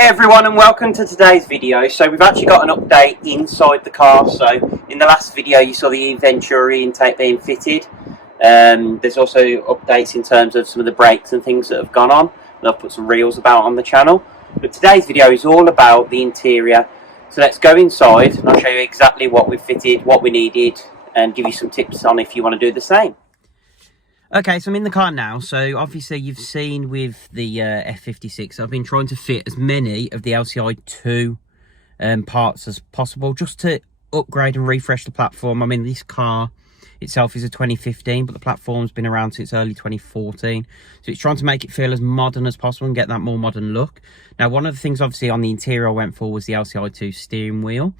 Hey everyone, and welcome to today's video. So we've actually got an update inside the car. So in the last video you saw the Venturi intake being fitted. There's also updates in terms of some of the brakes and things that have gone on, and I've put some reels about on the channel. But today's video is all about the interior. So let's go inside and I'll show you exactly what we've fitted, what we needed, and give you some tips on if you want to do the same. Okay, so I'm in the car now. So obviously you've seen with the F56, I've been trying to fit as many of the LCI2 parts as possible, just to upgrade and refresh the platform. I mean, this car itself is a 2015, but the platform's been around since early 2014. So it's trying to make it feel as modern as possible and get that more modern look. Now, one of the things obviously on the interior I went for was the LCI2 steering wheel.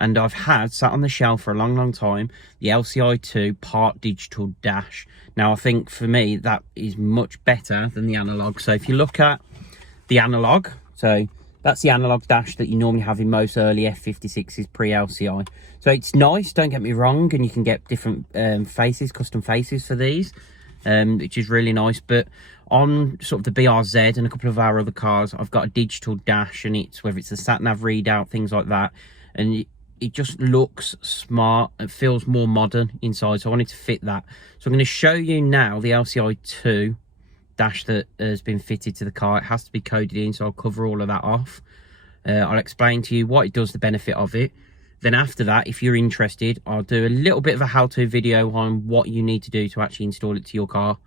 And I've had sat on the shelf for a long time the LCI2 part digital dash. Now I think for me that is much better than the analog. So if you look at the analog, so that's the analog dash that you normally have in most early F56s pre-LCI. So it's nice, don't get me wrong, and you can get different faces, custom faces for these, which is really nice. But on sort of the BRZ and a couple of our other cars, I've got a digital dash, and it's whether it's a sat nav readout, things like that, and it just looks smart. It feels more modern inside, so I wanted to fit that. So I'm going to show you now the LCI2 dash that has been fitted to the car. It has to be coded in, so I'll cover all of that off. I'll explain to you what it does, the benefit of it. Then after that, if you're interested, I'll do a little bit of a how-to video on what you need to do to actually install it to your car,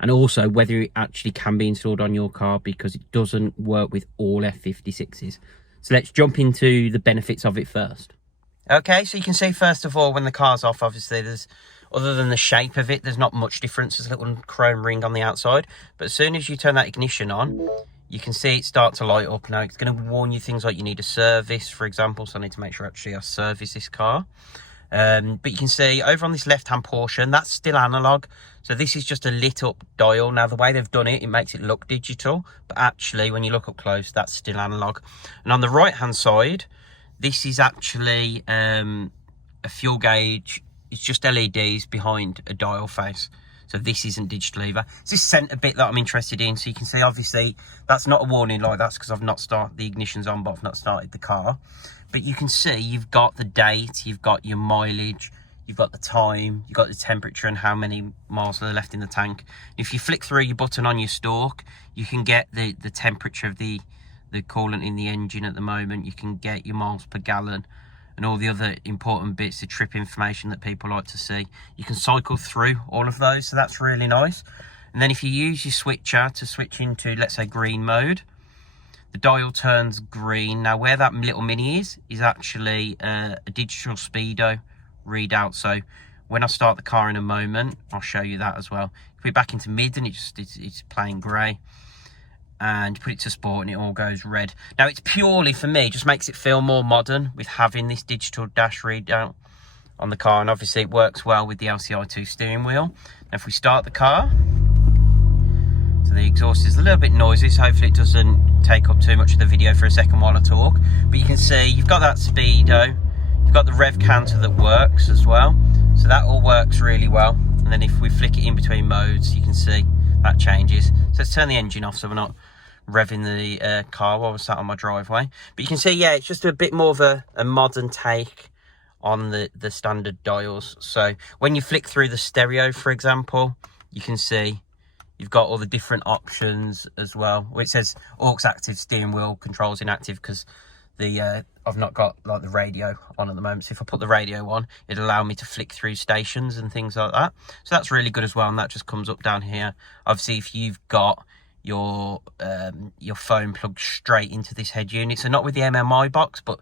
and also whether it actually can be installed on your car, because it doesn't work with all F56s. So let's jump into the benefits of it first. Okay, so you can see first of all when the car's off, obviously there's, other than the shape of it, there's not much difference. There's a little chrome ring on the outside, but as soon as you turn that ignition on, you can see it start to light up. Now it's going to warn you things like you need a service, for example, so I need to make sure actually I service this car. But you can see over on this left hand portion, that's still analog, so this is just a lit up dial. Now the way they've done it, it makes it look digital, but actually when you look up close, that's still analog. And on the right hand side, this is actually a fuel gauge. It's just LEDs behind a dial face. So this isn't digital either. It's this centre bit that I'm interested in. So you can see, obviously, that's not a warning light. That's because I've not started, the ignition's on, but I've not started the car. But you can see you've got the date, you've got your mileage, you've got the time, you've got the temperature and how many miles are left in the tank. If you flick through your button on your stalk, you can get the temperature of the coolant in the engine at the moment. You can get your miles per gallon and all the other important bits, the trip information that people like to see. You can cycle through all of those, so that's really nice. And then if you use your switcher to switch into, let's say, green mode, the dial turns green. Now where that little mini is actually a digital speedo readout. So when I start the car in a moment, I'll show you that as well. Put it back into mid and it's playing grey, and put it to sport and it all goes red. Now it's purely, for me, just makes it feel more modern with having this digital dash readout on the car, and obviously it works well with the LCI2 steering wheel. Now if we start the car, so the exhaust is a little bit noisy, so hopefully it doesn't take up too much of the video for a second while I talk. But you can see you've got that speedo, you've got the rev counter that works as well, so that all works really well. And then if we flick it in between modes, you can see that changes. So let's turn the engine off so we're not revving the car while we're sat on my driveway. But you can see, yeah, it's just a bit more of a modern take on the standard dials. So when you flick through the stereo, for example, you can see you've got all the different options as well. It says aux active, steering wheel controls inactive, because I've not got like the radio on at the moment. So if I put the radio on, it'll allow me to flick through stations and things like that. So that's really good as well, and that just comes up down here. Obviously, if you've got your phone plugged straight into this head unit, so not with the MMI box, but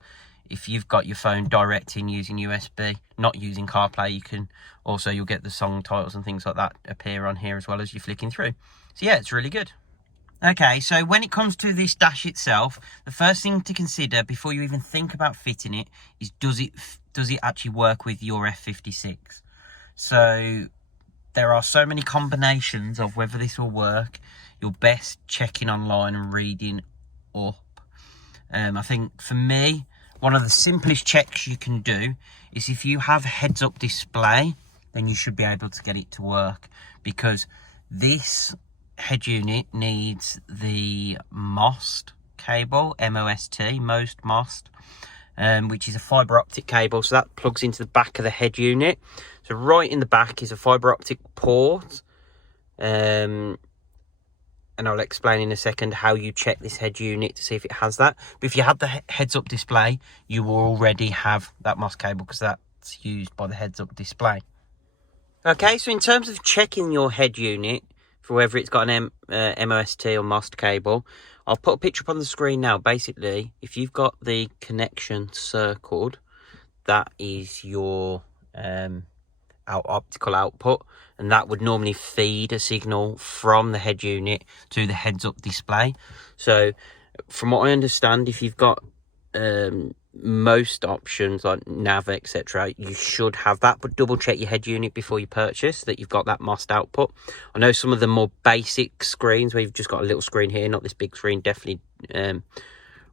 if you've got your phone direct in using USB, not using CarPlay, you can also, you'll get the song titles and things like that appear on here as well as you're flicking through. So yeah, it's really good. Okay, so when it comes to this dash itself, the first thing to consider before you even think about fitting it is, does it actually work with your F56? So there are so many combinations of whether this will work. You're best checking online and reading up. I think for me, one of the simplest checks you can do is if you have heads-up display, then you should be able to get it to work, because this head unit needs the MOST cable, most, which is a fibre optic cable. So that plugs into the back of the head unit. So right in the back is a fibre optic port. And I'll explain in a second how you check this head unit to see if it has that. But if you have the heads-up display, you will already have that MOS cable because that's used by the heads-up display. Okay, so in terms of checking your head unit for whether it's got an MOST or MOST cable, I'll put a picture up on the screen now. Basically, if you've got the connection circled, that is your optical output, and that would normally feed a signal from the head unit to the heads-up display. So from what I understand, if you've got most options like nav, etc., you should have that, but double check your head unit before you purchase that you've got that MOST output. I know some of the more basic screens where you've just got a little screen here, not this big screen, definitely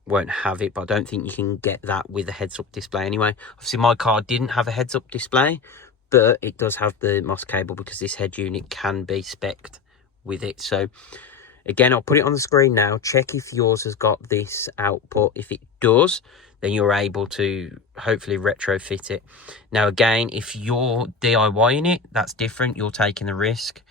won't have it, but I don't think you can get that with a heads-up display anyway. Obviously my car didn't have a heads-up display, but it does have the MOS cable because this head unit can be spec'd with it. So again, I'll put it on the screen now. Check if yours has got this output. If it does, then you're able to hopefully retrofit it. Now again, if you're DIYing it, that's different. You're taking the risk.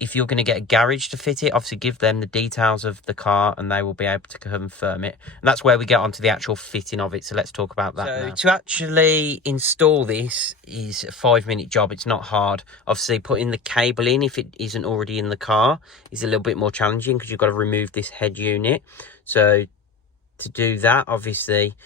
If you're going to get a garage to fit it, obviously give them the details of the car and they will be able to confirm it. And that's where we get onto the actual fitting of it. So let's talk about that now. To actually install this is a 5-minute job. It's not hard. Obviously putting the cable in, if it isn't already in the car, is a little bit more challenging because you've got to remove this head unit. So to do that, obviously,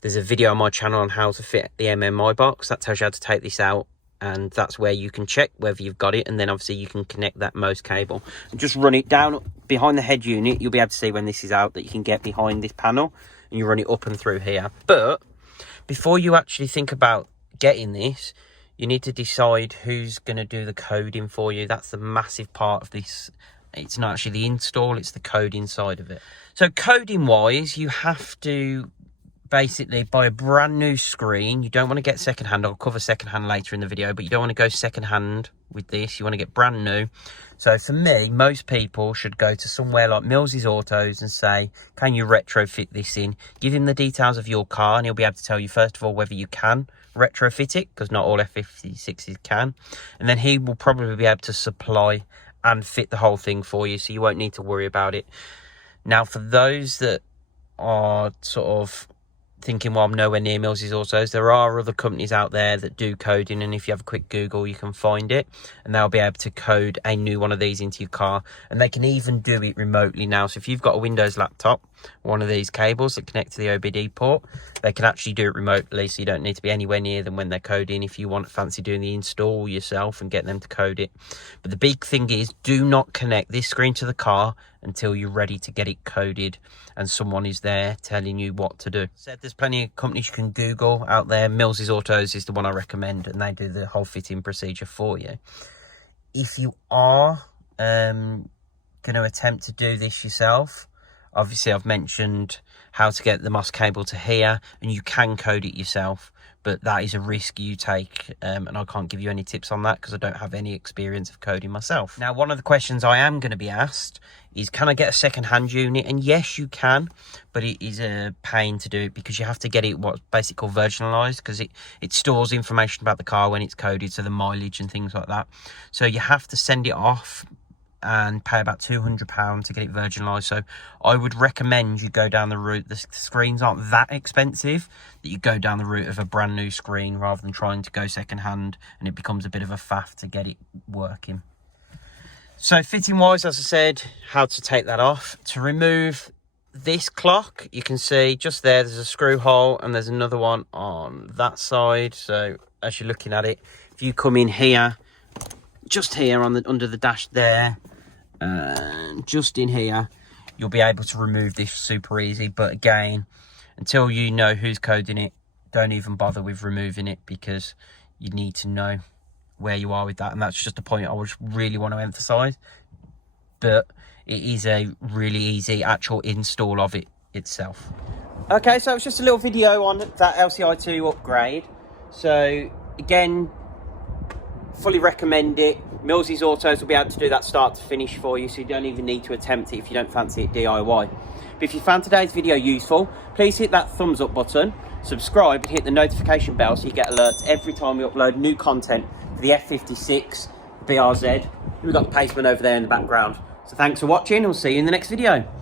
there's a video on my channel on how to fit the MMI box. That tells you how to take this out. And that's where you can check whether you've got it, and then obviously you can connect that MOS cable and just run it down behind the head unit. You'll be able to see when this is out that you can get behind this panel, and you run it up and through here. But before you actually think about getting this, you need to decide who's going to do the coding for you. That's the massive part of this. It's not actually the install, it's the coding side of it. So coding wise, you have to basically buy a brand new screen. You don't want to get secondhand. I'll cover secondhand later in the video, but you don't want to go secondhand with this. You want to get brand new. So for me, most people should go to somewhere like Mills's Autos and say, can you retrofit this in? Give him the details of your car and he'll be able to tell you first of all whether you can retrofit it, because not all F56s can, and then he will probably be able to supply and fit the whole thing for you, so you won't need to worry about it. Now for those that are sort of thinking, well, I'm nowhere near Mills's Autos, there are other companies out there that do coding, and if you have a quick Google you can find it, and they'll be able to code a new one of these into your car, and they can even do it remotely now. So if you've got a Windows laptop, one of these cables that connect to the OBD port, they can actually do it remotely, so you don't need to be anywhere near them when they're coding if you want fancy doing the install yourself and get them to code it. But the big thing is, do not connect this screen to the car until you're ready to get it coded and someone is there telling you what to do. So there's plenty of companies you can Google out there. Mills's Autos is the one I recommend, and they do the whole fitting procedure for you. If you are going to attempt to do this yourself, obviously I've mentioned how to get the MOS cable to here, and you can code it yourself, but that is a risk you take, and I can't give you any tips on that because I don't have any experience of coding myself. Now, one of the questions I am going to be asked is, can I get a second-hand unit? And yes, you can, but it is a pain to do it because you have to get it what's basically called versionalized, because it stores information about the car when it's coded, so the mileage and things like that. So you have to send it off and pay about £200 to get it virginalized. So I would recommend you go down the route, the screens aren't that expensive, that you go down the route of a brand new screen rather than trying to go second hand and it becomes a bit of a faff to get it working. So fitting wise, as I said, how to take that off. To remove this clock, you can see just there's a screw hole and there's another one on that side. So as you're looking at it, if you come in here, just here on the under the dash there, just in here, you'll be able to remove this super easy. But again, until you know who's coding it, don't even bother with removing it, because you need to know where you are with that, and that's just a point I would really want to emphasize. But it is a really easy actual install of it itself. Okay, so it's just a little video on that LCI2 upgrade. So again, fully recommend it. Mills's Autos will be able to do that start to finish for you, so you don't even need to attempt it if you don't fancy it DIY. But if you found today's video useful, please hit that thumbs up button, subscribe and hit the notification bell so you get alerts every time we upload new content for the F56 BRZ. We've got the paceman over there in the background. So thanks for watching, and we'll see you in the next video.